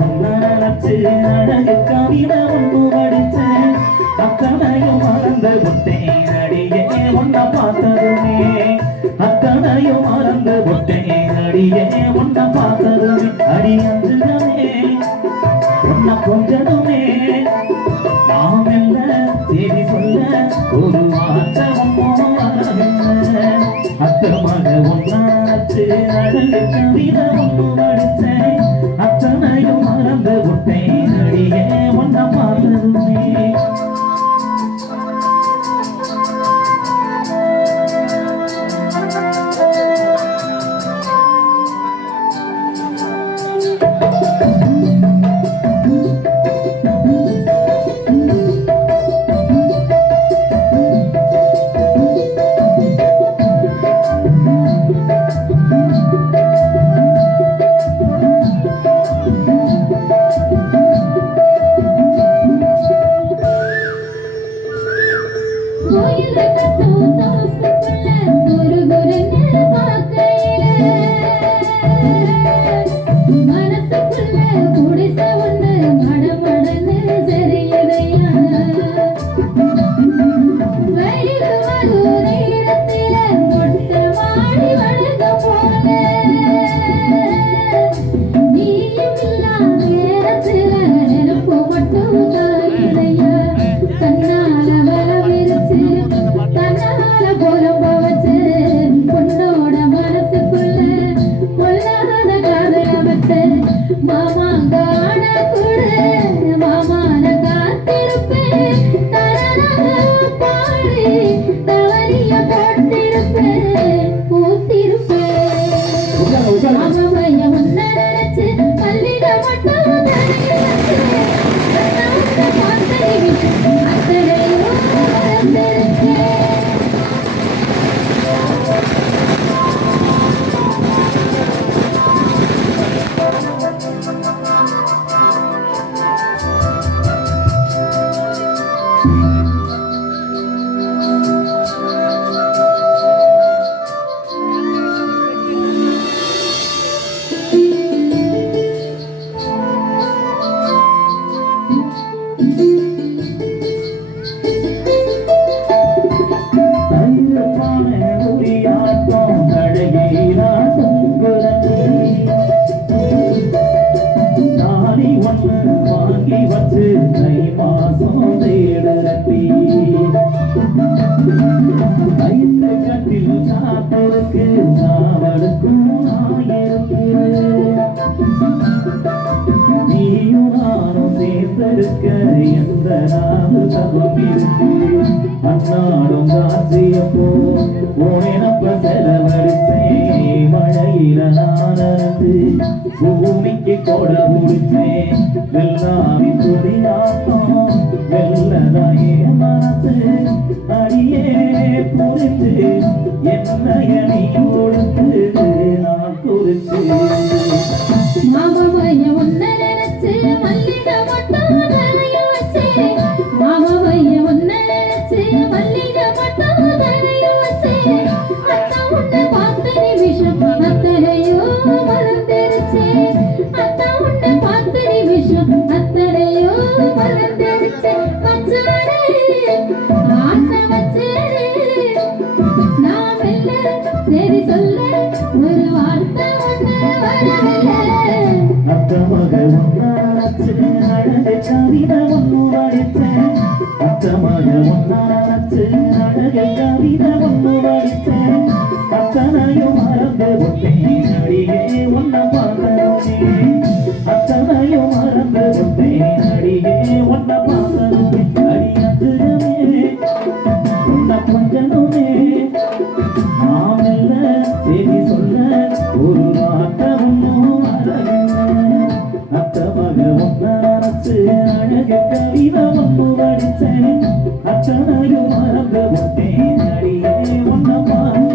உன்னாச்சு அழகு கவிதை ஒன்று படிச்சேன் அத்தனையும் மறந்து விட்டேன் அடியே ஒன்ன பார்த்ததுமே அத்தனையும் மறந்து விட்டேன் அடியே ஒன்ன பார்த்ததுமே அடி அஞ்சுதமே ஒன்ன கொஞ்சதுமே நாம் என்ன தேடி சொல்ல ஒரு வார்த்தை அத்தமாக ஒன்னாச்சு அழகு கவிதை ஒன்று படிச்சேன் அத்தனையும் மறந்து விட்டேன் அடியே ஒன்ன பார்த்ததுமே வாங்கி வச்சு தை மாசம் தேடுறப்பி தைத்து கட்டில் காத்திருக்கு காவலுக்கும் நாயிருக்கு நீயும் நானும் சேர்ந்திருக்க எந்த நாள் தவம் இருக்கு அன்னாடும் காட்சியப்போ உனப்ப செலவழிச்சேன் மழையில நானந்து பூமிக்கு கொட முடிச்சேன் வெள்ளாமி துணியாட்டம் வெள்ளதாயே மனசு அடியே புரிந்து என்னைய நீ கொடுத்து நான் குறிச்சு மாமவைய உன்னை நினைச்சு மல்லிகை மட்டும் தலையில் வச்சு மாமவைய உன்னை நினைச்சு மல்லிகை மட்டும் தலையில் வச்சு அத்தா உன்னை பார்த்த நிமிஷம் அத்தனையோ மறந்துருச்சு அத்தா உன்னை பார்த்த நிமிஷம் அத்தனையோ மறந்துருச்சு மச்சானே ஆசை வச்சேனே நான் மெல்ல சரி சொல்ல ஒரு வார்த்தை ஒன்று வரவில்லை அத்தமாக ஒன்னாச்சு அழகு கவிதை ஒன்று படித்தேன் அத்தமாக ஒன்னாச்சு அழகு கவிதை ஒன்று படித்தேன் அத்தனையும் மறந்து விட்டேன் அடியே ஒன்ன பார்த்ததுமே அத்தனையும் மறந்து விட்டேன் அடியே ஒன்ன பார்த்ததுமே அடியதுமே உன்ன கொஞ்சனுமே நாம் இல்ல செய்தி சொல்ல ஒரு வார்த்தை ஒன்றும் அத்தமாக ஒன்னாச்சு அழகு கவிதை ஒன்று படித்தேன் அத்தனையும் மறந்து விட்டேன் அடியே ஒன்ன பார்த்து